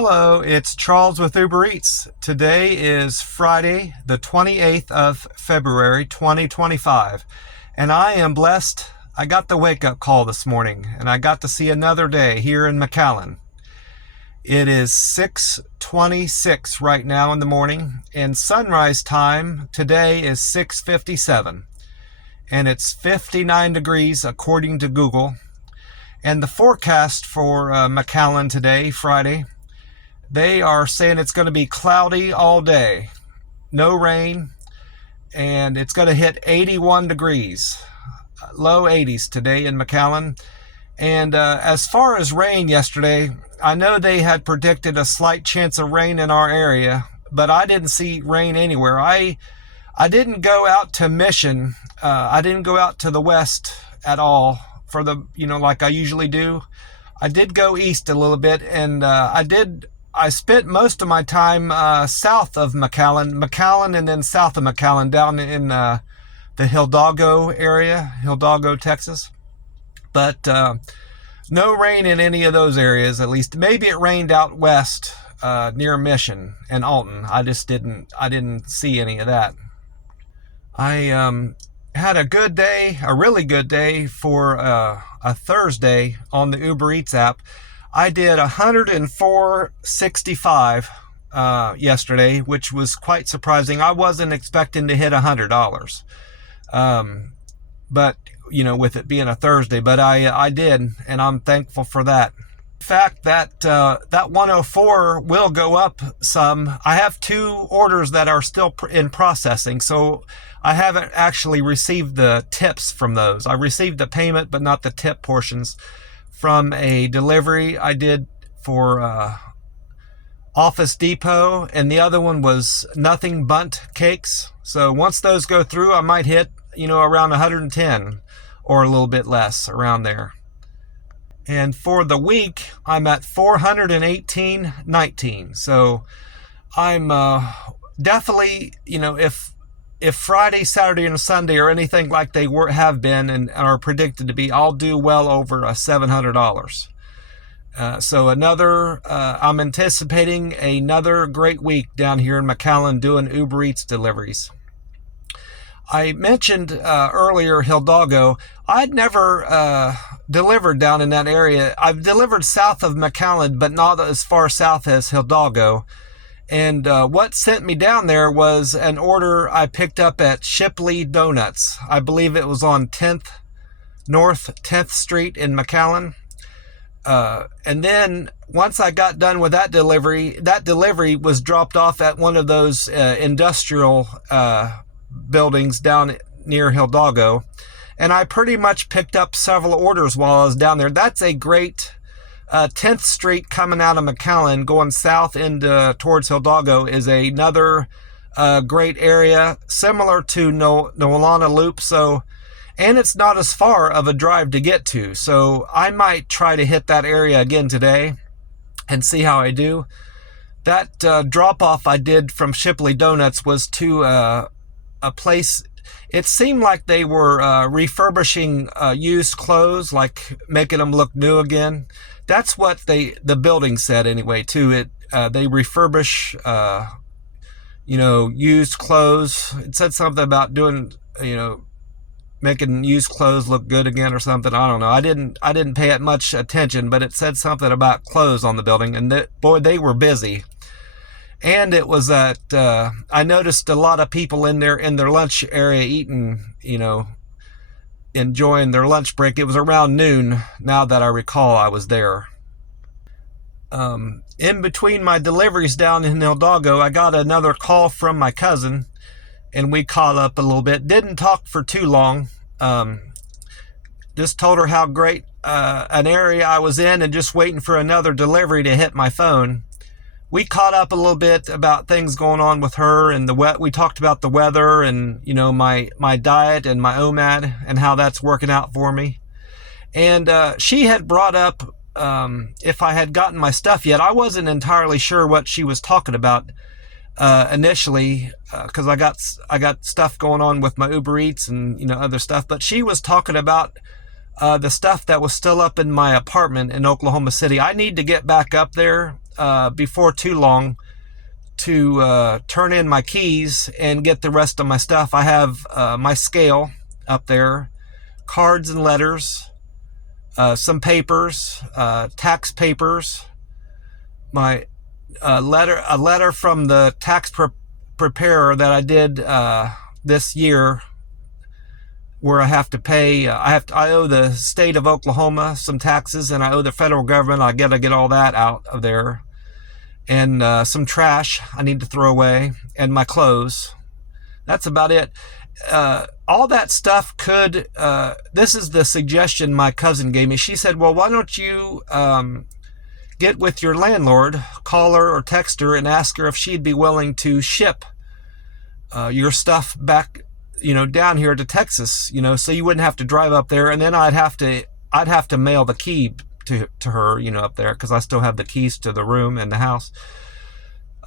Hello, it's Charles with Uber Eats. Today is Friday, the 28th of February, 2025, and I am blessed. I got the wake-up call this morning, and I got to see another day here in McAllen. It is 6:26 right now in the morning, and sunrise time today is 6:57, and it's 59 degrees according to Google. And the forecast for McAllen today, Friday, they are saying it's going to be cloudy all day, no rain, and it's going to hit 81 degrees, low 80s today in McAllen. And as far as rain yesterday, I know they had predicted a slight chance of rain in our area, but I didn't see rain anywhere. I didn't go out to Mission. I didn't go out to the west at all for the, like I usually do. I did go east a little bit, and I spent most of my time south of McAllen, and then south of McAllen, down in the Hidalgo area, Hidalgo, Texas. But no rain in any of those areas, at least. Maybe it rained out west near Mission and Alton. I didn't see any of that. I had a good day, a really good day for a Thursday on the Uber Eats app. I did 104.65 yesterday, which was quite surprising. I wasn't expecting to hit $100, but with it being a Thursday, but I did, and I'm thankful for that. In fact, that 104 will go up some. I have 2 orders that are still in processing, so I haven't actually received the tips from those. I received the payment, but not the tip portions, from a delivery I did for Office Depot, and the other one was Nothing Bundt Cakes. So once those go through, I might hit, around 110 or a little bit less, around there. And for the week, I'm at 418.19. So I'm definitely, if Friday, Saturday, and Sunday are anything like they have been and are predicted to be, I'll do well over $700. So I'm anticipating another great week down here in McAllen doing Uber Eats deliveries. I mentioned earlier Hidalgo. I'd never delivered down in that area. I've delivered south of McAllen, but not as far south as Hidalgo. And what sent me down there was an order I picked up at Shipley Donuts. I believe it was on North 10th Street in McAllen. And then once I got done with that delivery was dropped off at one of those industrial buildings down near Hidalgo. And I pretty much picked up several orders while I was down there. That's a great 10th Street coming out of McAllen, going south towards Hidalgo, is another great area, similar to Nolana Loop. So, and it's not as far of a drive to get to. So I might try to hit that area again today and see how I do. That drop-off I did from Shipley Donuts was to a place. It seemed like they were refurbishing used clothes, like making them look new again. That's what the building said anyway, too. They refurbish, used clothes. It said something about doing, making used clothes look good again or something. I don't know. I didn't pay it much attention, but it said something about clothes on the building, and boy, they were busy. And it was that I noticed a lot of people in their lunch area eating, enjoying their lunch break. It was around noon, now that I recall I was there. In between my deliveries down in Hidalgo, I got another call from my cousin, and we caught up a little bit. Didn't talk for too long. Just told her how great an area I was in and just waiting for another delivery to hit my phone. We caught up a little bit about things going on with her, and we talked about the weather and, my diet and my OMAD and how that's working out for me. And she had brought up if I had gotten my stuff yet. I wasn't entirely sure what she was talking about initially, because I got stuff going on with my Uber Eats and, other stuff. But she was talking about the stuff that was still up in my apartment in Oklahoma City. I need to get back up there. before too long to turn in my keys and get the rest of my stuff. I have my scale up there, cards and letters, some papers, tax papers, my a letter from the tax preparer that I did this year, where I have to pay. I owe the state of Oklahoma some taxes, and I owe the federal government. I gotta get all that out of there, and some trash I need to throw away, and my clothes. That's about it. All that stuff could. This is the suggestion my cousin gave me. She said, "Well, why don't you get with your landlord, call her or text her, and ask her if she'd be willing to ship your stuff back, down here to Texas, so you wouldn't have to drive up there, and then I'd have to mail the key to her, up there, because I still have the keys to the room and the house."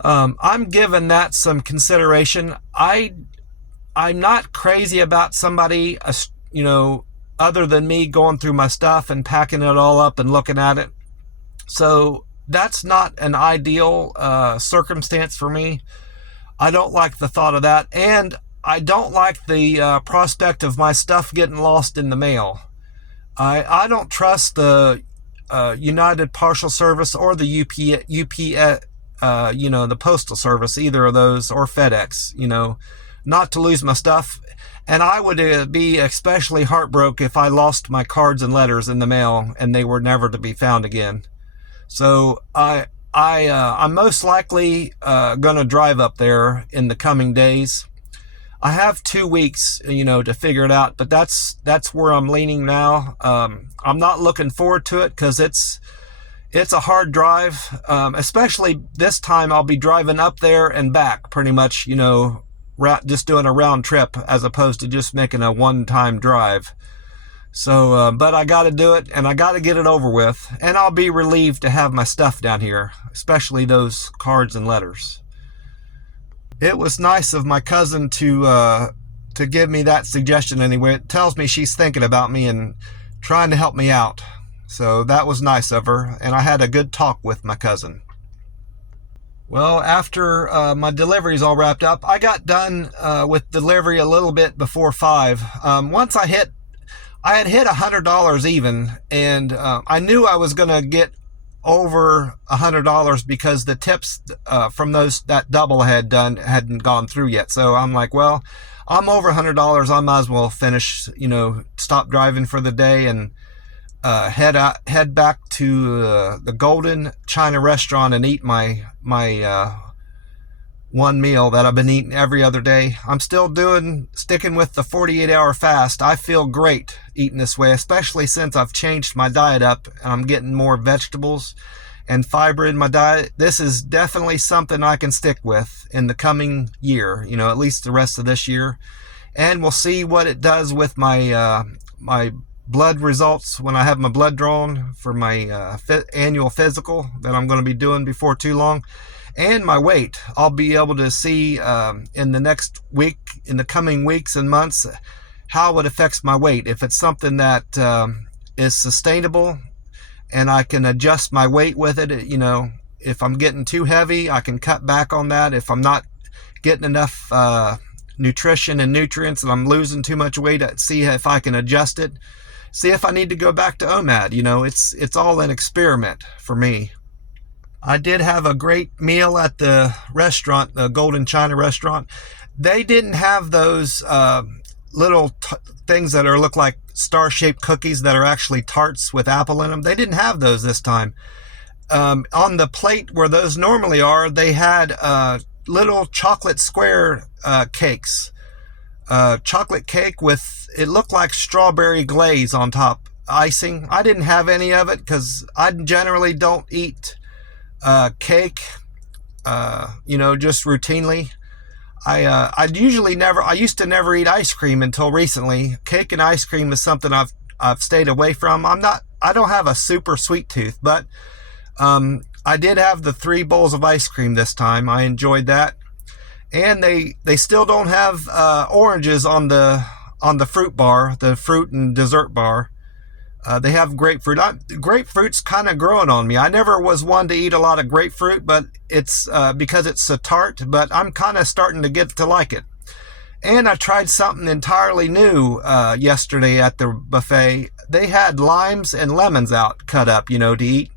I'm giving that some consideration. I'm not crazy about somebody, other than me going through my stuff and packing it all up and looking at it. So that's not an ideal circumstance for me. I don't like the thought of that, and I don't like the prospect of my stuff getting lost in the mail. I don't trust the United Parcel Service or the UPS, the Postal Service, either of those, or FedEx, not to lose my stuff. And I would be especially heartbroken if I lost my cards and letters in the mail and they were never to be found again. So I'm most likely going to drive up there in the coming days. I have 2 weeks, to figure it out, but that's where I'm leaning now. I'm not looking forward to it, because it's a hard drive, especially this time. I'll be driving up there and back pretty much, just doing a round trip as opposed to just making a one-time drive. So, but I got to do it, and I got to get it over with, and I'll be relieved to have my stuff down here, especially those cards and letters. It was nice of my cousin to give me that suggestion anyway. It tells me she's thinking about me and trying to help me out. So that was nice of her, and I had a good talk with my cousin. Well, after my deliveries all wrapped up, I got done with delivery a little bit before 5. Once I had hit $100 even, and I knew I was going to get over $100 because the tips from that double I had done hadn't gone through yet. So I'm like, well, I'm over $100. I might as well finish, stop driving for the day and head back to the Golden China restaurant and eat my one meal that I've been eating every other day. I'm still sticking with the 48-hour fast. I feel great eating this way, especially since I've changed my diet up and I'm getting more vegetables and fiber in my diet. This is definitely something I can stick with in the coming year, at least the rest of this year. And we'll see what it does with my my blood results when I have my blood drawn for my annual physical that I'm going to be doing before too long. And my weight. I'll be able to see in the next week, in the coming weeks and months, how it affects my weight. If it's something that is sustainable and I can adjust my weight with it, if I'm getting too heavy, I can cut back on that. If I'm not getting enough nutrition and nutrients and I'm losing too much weight, see if I can adjust it. See if I need to go back to OMAD. It's all an experiment for me. I did have a great meal at the restaurant, the Golden China restaurant. They didn't have those little things that look like star-shaped cookies that are actually tarts with apple in them. They didn't have those this time. On the plate where those normally are, they had little chocolate square cakes. Chocolate cake with, it looked like strawberry glaze on top, icing. I didn't have any of it because I generally don't eat cake, just routinely. I used to never eat ice cream until recently. Cake and ice cream is something I've stayed away from. I don't have a super sweet tooth, but I did have the 3 bowls of ice cream this time. I enjoyed that. And they still don't have oranges on the fruit bar, the fruit and dessert bar. They have grapefruit. Grapefruit's kind of growing on me. I never was one to eat a lot of grapefruit, but it's because it's so tart, but I'm kind of starting to get to like it. And I tried something entirely new yesterday at the buffet. They had limes and lemons out cut up, to eat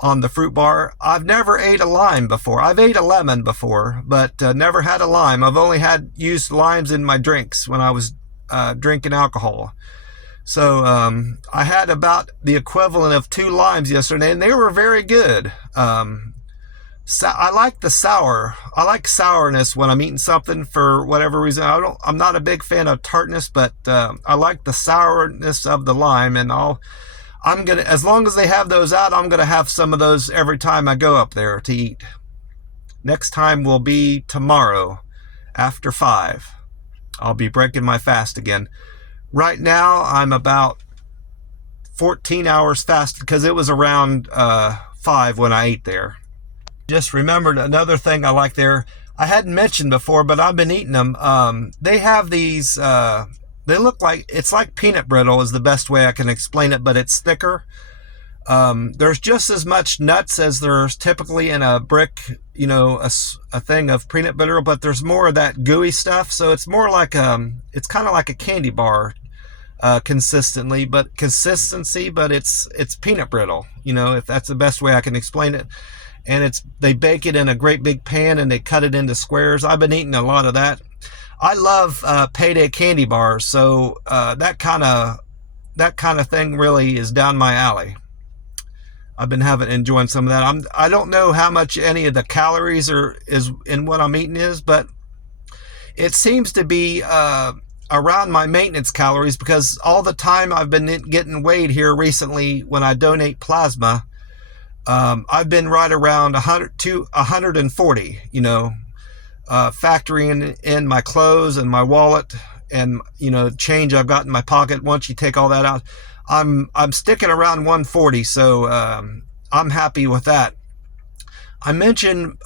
on the fruit bar. I've never ate a lime before. I've ate a lemon before, but never had a lime. I've only used limes in my drinks when I was drinking alcohol. So I had about the equivalent of 2 limes yesterday, and they were very good. I like the sour. I like sourness when I'm eating something for whatever reason. I'm not a big fan of tartness, but I like the sourness of the lime, and as long as they have those out, I'm gonna have some of those every time I go up there to eat. Next time will be tomorrow after 5. I'll be breaking my fast again. Right now, I'm about 14 hours fasted because it was around 5 when I ate there. Just remembered another thing I like there. I hadn't mentioned before, but I've been eating them. They have these, they look like, it's like peanut brittle is the best way I can explain it, but it's thicker. There's just as much nuts as there's typically in a brick, a thing of peanut butter, but there's more of that gooey stuff. So it's more like, it's kind of like a candy bar consistency, but it's peanut brittle, if that's the best way I can explain it. And they bake it in a great big pan and they cut it into squares. I've been eating a lot of that. I love payday candy bars, so that kind of thing really is down my alley. I've been enjoying some of that. I don't know how much any of the calories is in what I'm eating but it seems to be around my maintenance calories, because all the time I've been getting weighed here recently when I donate plasma. I've been right around 100 to 140, factoring in my clothes and my wallet and, change I've got in my pocket. Once you take all that out, I'm sticking around 140. So, I'm happy with that. I mentioned,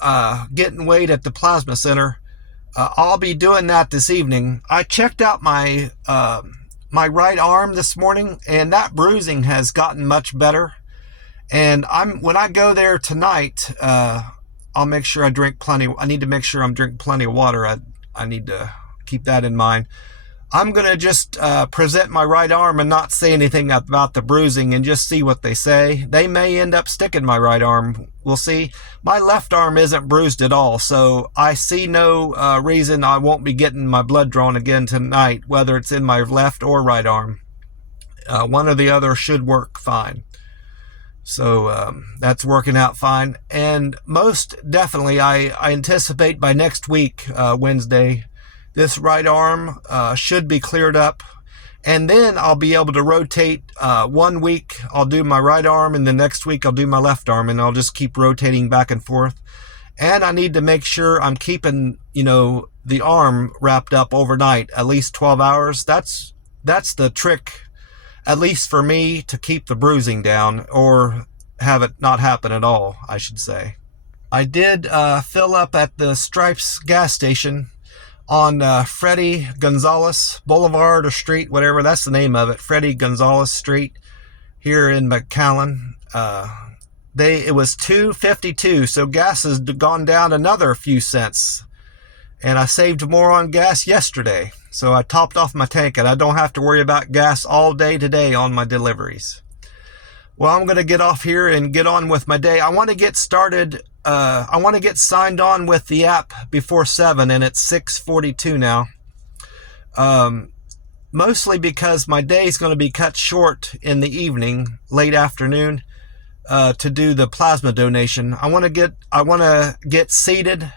getting weighed at the plasma center. I'll be doing that this evening. I checked out my right arm this morning, and that bruising has gotten much better. And when I go there tonight, I'll make sure I need to make sure I'm drinking plenty of water. I need to keep that in mind. I'm going to just present my right arm and not say anything about the bruising and just see what they say. They may end up sticking my right arm. We'll see. My left arm isn't bruised at all, so I see no reason I won't be getting my blood drawn again tonight, whether it's in my left or right arm. One or the other should work fine. So that's working out fine. And most definitely, I anticipate by next week, Wednesday, this right arm should be cleared up. And then I'll be able to rotate. 1 week I'll do my right arm, and the next week I'll do my left arm, and I'll just keep rotating back and forth. And I need to make sure I'm keeping, the arm wrapped up overnight, at least 12 hours. That's the trick, at least for me, to keep the bruising down, or have it not happen at all, I should say. I did fill up at the Stripes gas station on Freddie Gonzalez Boulevard or Street, whatever, that's the name of it, Freddie Gonzalez Street here in McAllen. It was $2.52, so gas has gone down another few cents. And I saved more on gas yesterday, so I topped off my tank, and I don't have to worry about gas all day today on my deliveries. Well, I'm going to get off here and get on with my day. I want to get started. I want to get signed on with the app before 7, and it's 6:42 now. Mostly because my day is going to be cut short in the evening, late afternoon, to do the plasma donation. I want to get seated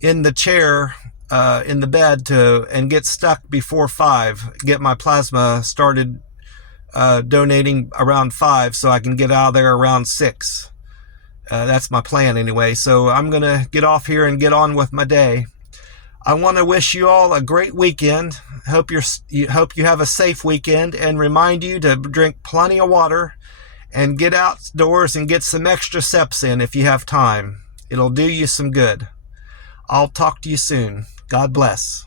in the chair, in the bed and get stuck before 5, get my plasma started donating around 5 so I can get out of there around 6. That's my plan anyway. So I'm going to get off here and get on with my day. I want to wish you all a great weekend. Hope you have a safe weekend, and remind you to drink plenty of water and get outdoors and get some extra steps in if you have time. It'll do you some good. I'll talk to you soon. God bless.